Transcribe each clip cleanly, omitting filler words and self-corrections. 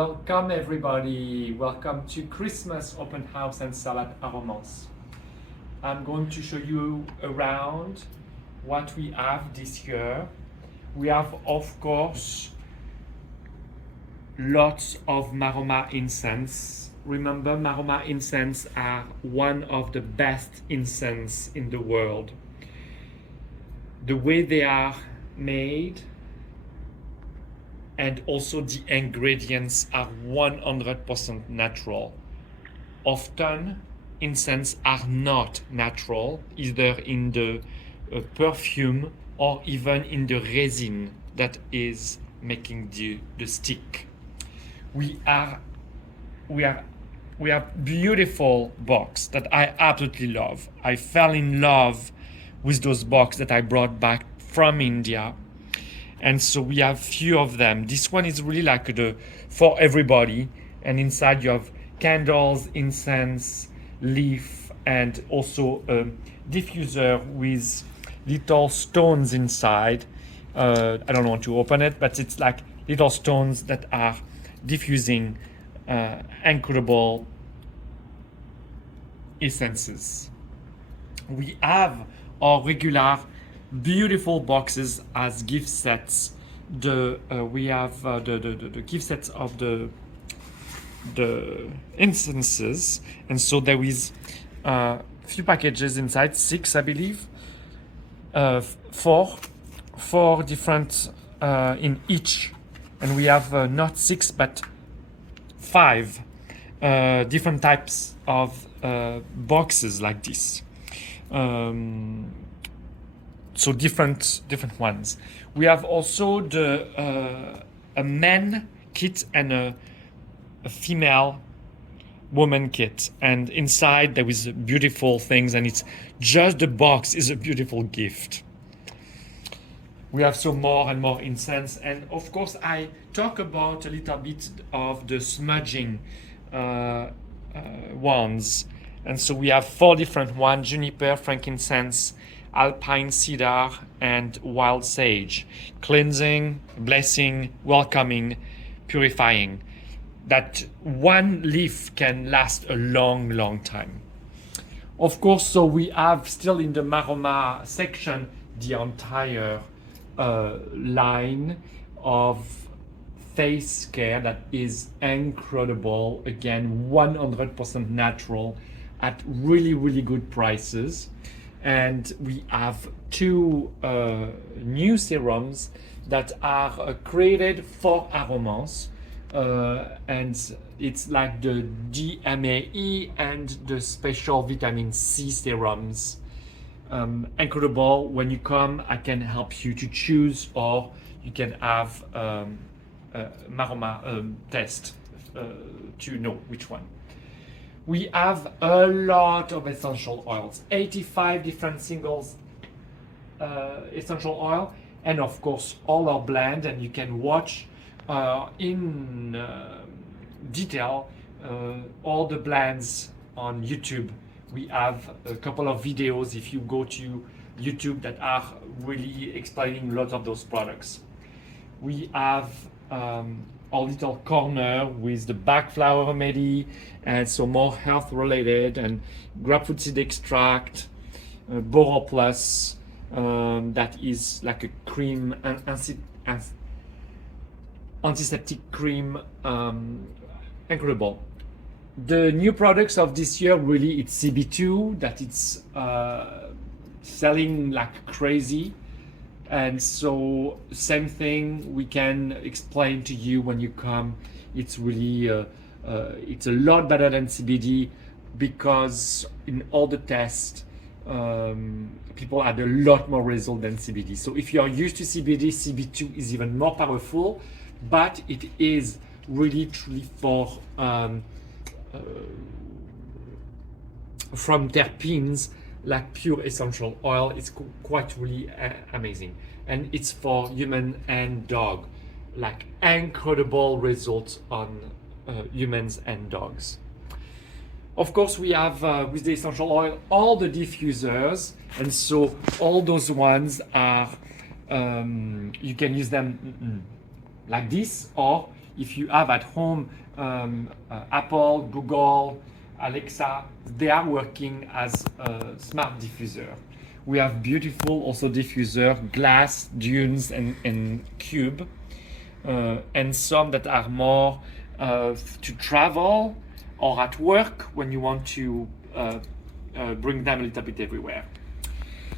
Welcome everybody, welcome to Christmas open house and sale at Aromansse. I'm going to show you around what we have this year. We have, of course, lots of Aromatherapy incense. Remember, Aromatherapy incense are one of the best incense in the world. The way they are made and also the ingredients are 100% natural. Often, incense are not natural, either in the perfume or even in the resin that is making the stick. We have beautiful box that I absolutely love. I fell in love with those box that I brought back from India. And so we have few of them. This one is really like for everybody. And inside you have candles, incense, leaf, and also a diffuser with little stones inside. I don't want to open it, but it's like little stones that are diffusing incredible essences. We have our regular beautiful boxes as gift sets. We have the gift sets of the incenses, and so there is few packages inside, 6 I believe, four different in each, and we have not 6 but 5 different types of boxes like this. So different ones. We have also a men kit and a female woman kit, and inside there is beautiful things, and it's just the box is a beautiful gift. We have some more and more incense, and of course I talk about a little bit of the smudging ones, and so we have 4 different ones: juniper, frankincense, alpine cedar, and wild sage. Cleansing, blessing, welcoming, purifying. That one leaf can last a long time. Of course, so we have still in the Aroma section the entire line of face care that is incredible. Again, 100% natural at really good prices. And we have 2 new serums that are created for Aromansse, and it's like the DMAE and the special vitamin C serums. Incredible. When you come, I can help you to choose, or you can have Aroma test to know which one. We have a lot of essential oils, 85 different singles essential oil, and of course all our blend, and you can watch in detail all the blends on YouTube. We have a couple of videos, if you go to YouTube, that are really explaining a lot of those products. We have our little corner with the Bach flower remedy, and so more health related, and grapefruit seed extract, Boro Plus, that is like a cream, antiseptic cream, incredible. The new products of this year, really, it's CB2 that it's selling like crazy. And so same thing we can explain to you when you come. It's really it's a lot better than CBD, because in all the tests people had a lot more result than CBD. So if you are used to CBD, CB2 is even more powerful, but it is really truly for from terpenes, like pure essential oil. It's quite really amazing, and it's for human and dog, like incredible results on humans and dogs. Of course, we have with the essential oil all the diffusers, and so all those ones are you can use them like this, or if you have at home Apple, Google, Alexa, they are working as a smart diffuser. We have beautiful also diffuser, glass, dunes, and cube, and some that are more to travel or at work when you want to bring them a little bit everywhere.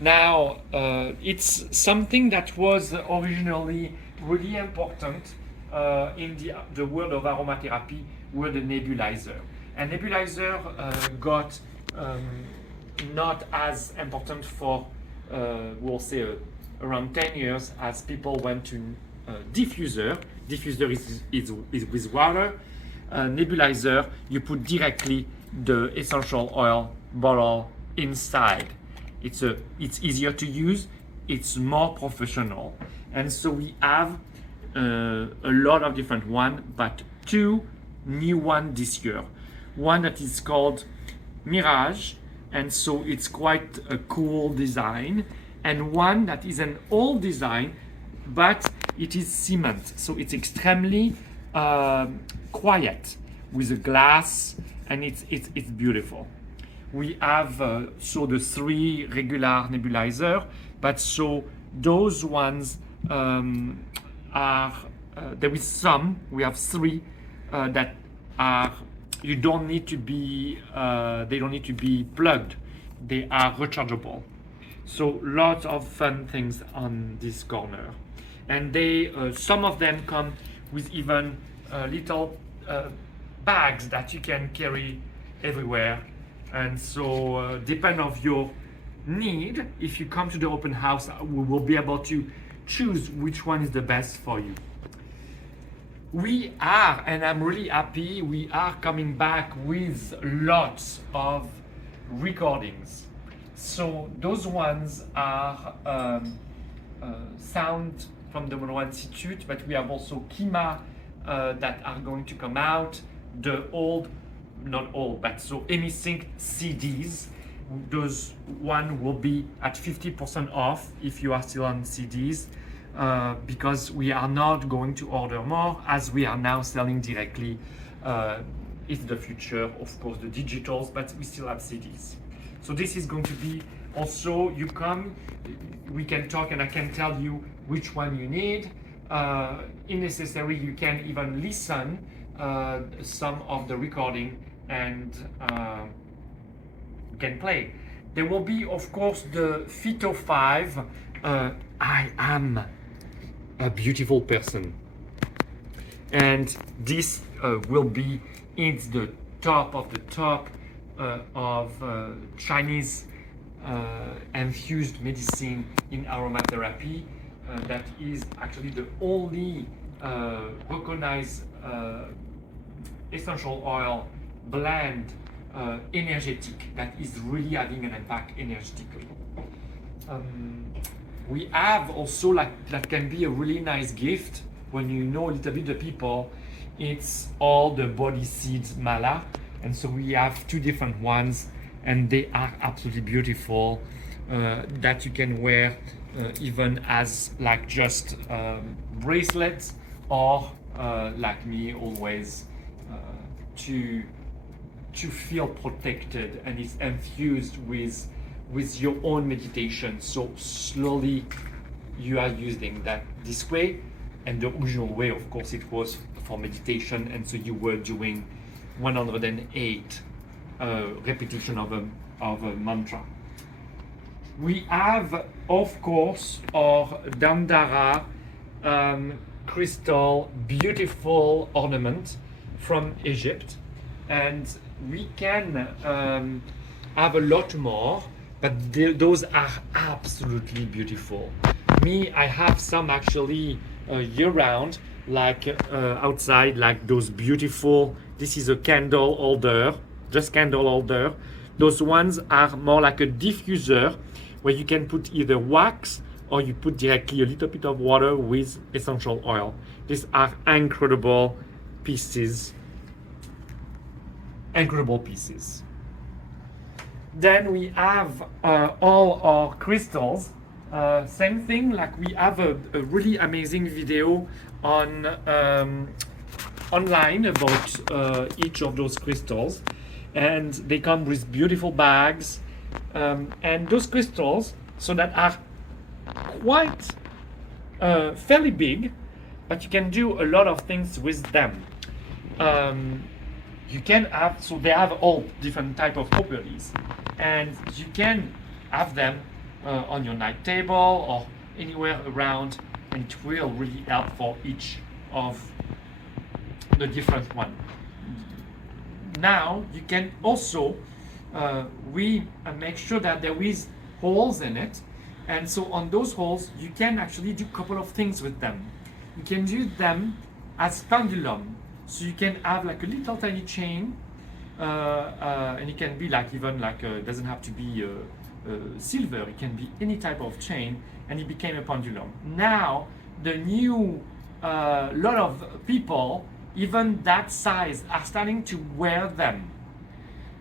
Now, it's something that was originally really important in the world of aromatherapy, were the nebulizer. And nebulizer got not as important for, we'll say, around 10 years as people went to diffuser. Diffuser is with water. Nebulizer, you put directly the essential oil bottle inside. It's easier to use, it's more professional. And so we have a lot of different ones, but two new ones this year. One that is called Mirage, and so it's quite a cool design, and one that is an old design, but it is cement, so it's extremely quiet with the glass, and it's beautiful. We have so the 3 regular nebulizer, but so those ones are there is some. We have 3 that are, you don't need to be they don't need to be plugged. They are rechargeable. So lots of fun things on this corner, and they some of them come with even little bags that you can carry everywhere. And so depend of your need, if you come to the open house, we will be able to choose which one is the best for you. We are, and I'm really happy, we are coming back with lots of recordings. So those ones are sound from the Monroe Institute, but we have also Kima that are going to come out, the old, not all, but so Emisync CDs. Those one will be at 50% off if you are still on CDs, because we are not going to order more, as we are now selling directly. It's the future, of course, the digitals, but we still have CDs. So this is going to be also, you come, we can talk, and I can tell you which one you need. If necessary, you can even listen some of the recording and can play. There will be, of course, the Phyto 5. I am a beautiful person, and this will be in the top of the top of Chinese infused medicine in aromatherapy. That is actually the only recognized essential oil blend energetic that is really having an impact energetically. We have also, like, that can be a really nice gift when you know a little bit the people. It's all the body seeds mala, and so we have 2 different ones, and they are absolutely beautiful, that you can wear even as like just bracelets, or like me, always to feel protected, and it's infused with your own meditation. So slowly you are using that this way, and the usual way, of course, it was for meditation, and so you were doing 108 repetition of a mantra. We have, of course, our Dandara crystal, beautiful ornament from Egypt, and we can have a lot more, but those are absolutely beautiful. Me, I have some actually year-round, like outside, like those beautiful. This is a candle holder, just candle holder. Those ones are more like a diffuser, where you can put either wax, or you put directly a little bit of water with essential oil. These are incredible pieces. Incredible pieces. Then we have all our crystals. Same thing, like we have a really amazing video on online about each of those crystals, and they come with beautiful bags. And those crystals, so that are quite fairly big, but you can do a lot of things with them. You can have, so they have all different type of properties, and you can have them on your night table or anywhere around, and it will really help for each of the different one. Now you can also we make sure that there is holes in it, and so on those holes you can actually do a couple of things with them. You can do them as pendulum, so you can have like a little tiny chain, and it can be like even like doesn't have to be silver, it can be any type of chain, and it became a pendulum. Now the new lot of people, even that size, are starting to wear them.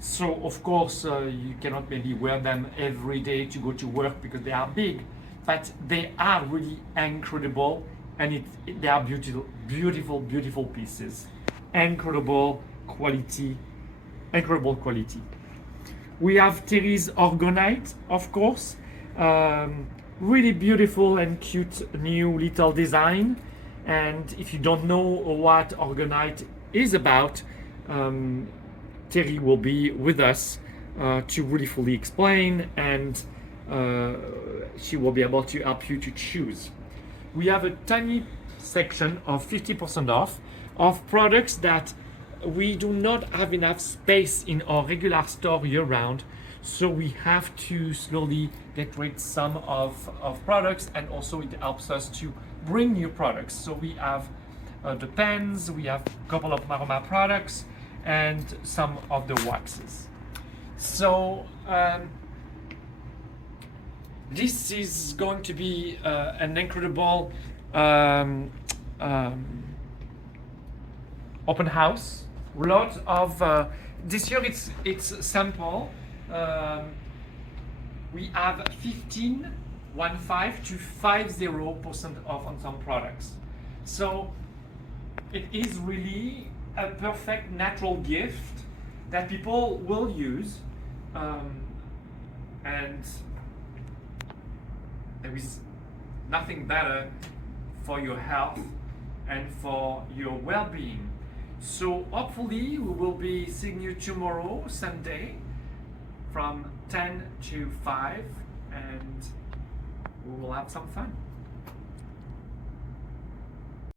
So of course you cannot maybe wear them every day to go to work because they are big, but they are really incredible, and they are beautiful, beautiful, beautiful pieces. Incredible quality, incredible quality. We have Terry's Orgonite, of course. Really beautiful and cute new little design. And if you don't know what Orgonite is about, Terry will be with us to really fully explain, and she will be able to help you to choose. We have a tiny section of 50% off of products that we do not have enough space in our regular store year round, so we have to slowly get rid some of products, and also it helps us to bring new products. So we have the pens, we have a couple of Aroma products, and some of the waxes. So this is going to be an incredible open house. Lot of this year it's sample. We have 15 to 50% off on some products. So it is really a perfect natural gift that people will use, and there is nothing better for your health and for your well-being. So hopefully we will be seeing you tomorrow, Sunday, from 10 to 5, and we will have some fun.